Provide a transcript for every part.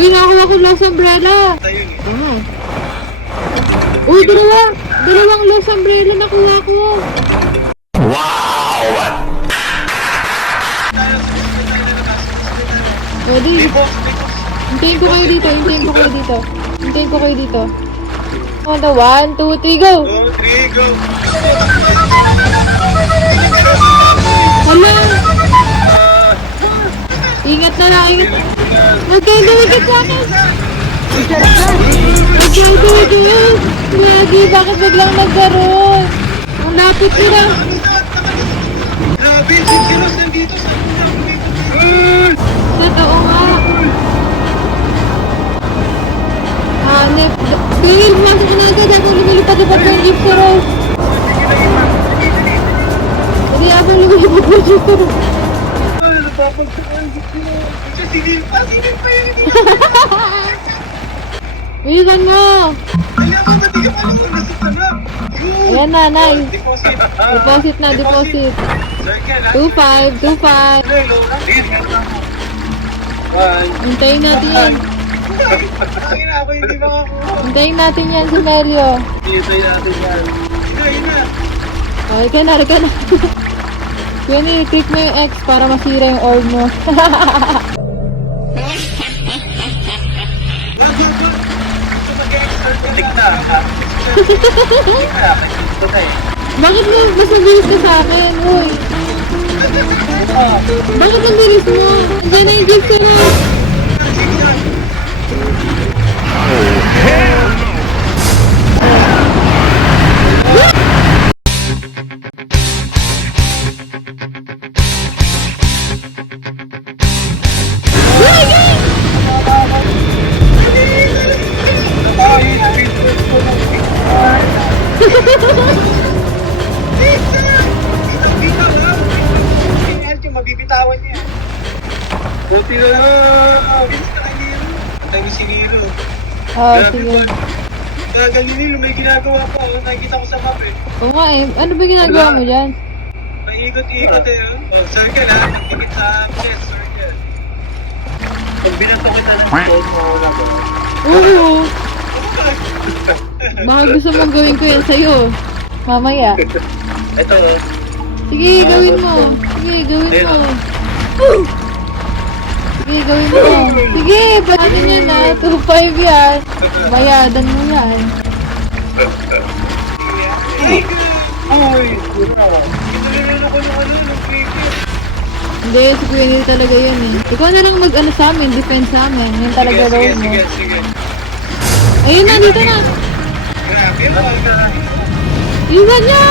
Uy, nakakuha ko Lost Umbrella. Tayo eh. Ah. Uy, dalawang Lost Umbrella nakuha ko. Wow! Pwede. Bebo. Hintayin ko kayo dito. Hintayin ko kayo dito. On the 1, 2, 3, go! 2, 3, go. Hala! Ingat na lang, ingat. Huwag kayo dumikit sa akin! Huwag kayo dumikit! Lagi, bakit biglang nagkaroon? Ang lapit nila! Grabe, silos nandito sa Totoo nga! Hanep! Tingin, pumasok ko na agad ako lumilipad-lipad ko yung jeep sa road! Hindi ako lumilipad ko yung jeep sa road! Sinil pa yun. Bilisan mo! Kaya ba, ba't di ka pa ako nasa tanap? Ayan na, nice! Deposit. Deposit na, deposit! Circle, ha? 2-5, 2-5! Hello. Sige, meron ako. 1. Hintayin natin yan! Ang ina ako hindi makakuha. Hintayin natin yan si Melio! Hintay natin yan. Kaya na. Oh, ika na. Queenie, click mo yung X para masira yung orb mo. Bakit mo mas mabilis ka sa akin? Uy! Bakit ang bilis mo? Andiyan na yung jeep ko na! Mabibitawan niya. Buti na lang. Bilis na kay Nilo. Tayo si Nilo. Oh, sige. Gagaling Nilo, may ginagawa pa. Nakikita ko sa map eh. Oo nga eh. Ano ba ginagawa mo dyan? Paikot-ikot eh. Oh, circle ha. Nagkikit sa chest, circle. Pag binato kita ng chest, mawala ka. Oo! Baka gusto mong gawin ko yan sa'yo. Mamaya. Ito oh. Sige, gawin mo. Sige, gawin mo. Sige, gawin mo. Sige, paano yun na? 2-5 yan. Bayadan mo yan. Ay, ito ko ng ano, ng cricket. Hindi, si Queenie talaga yun eh. Ikaw na lang mag-ano sa amin, defense sa amin. Yan talaga role mo. Sige. Ayun na, dito na. Grabe, mahal ka. Iwan niyo!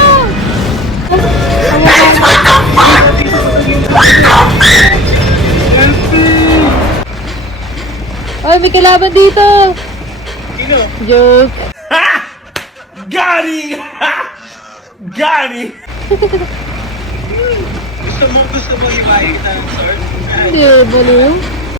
Ay, may kalaban dito! Sino? Joke! Got it! Gusto mo himayin kita ng sword? Hindi, baliw.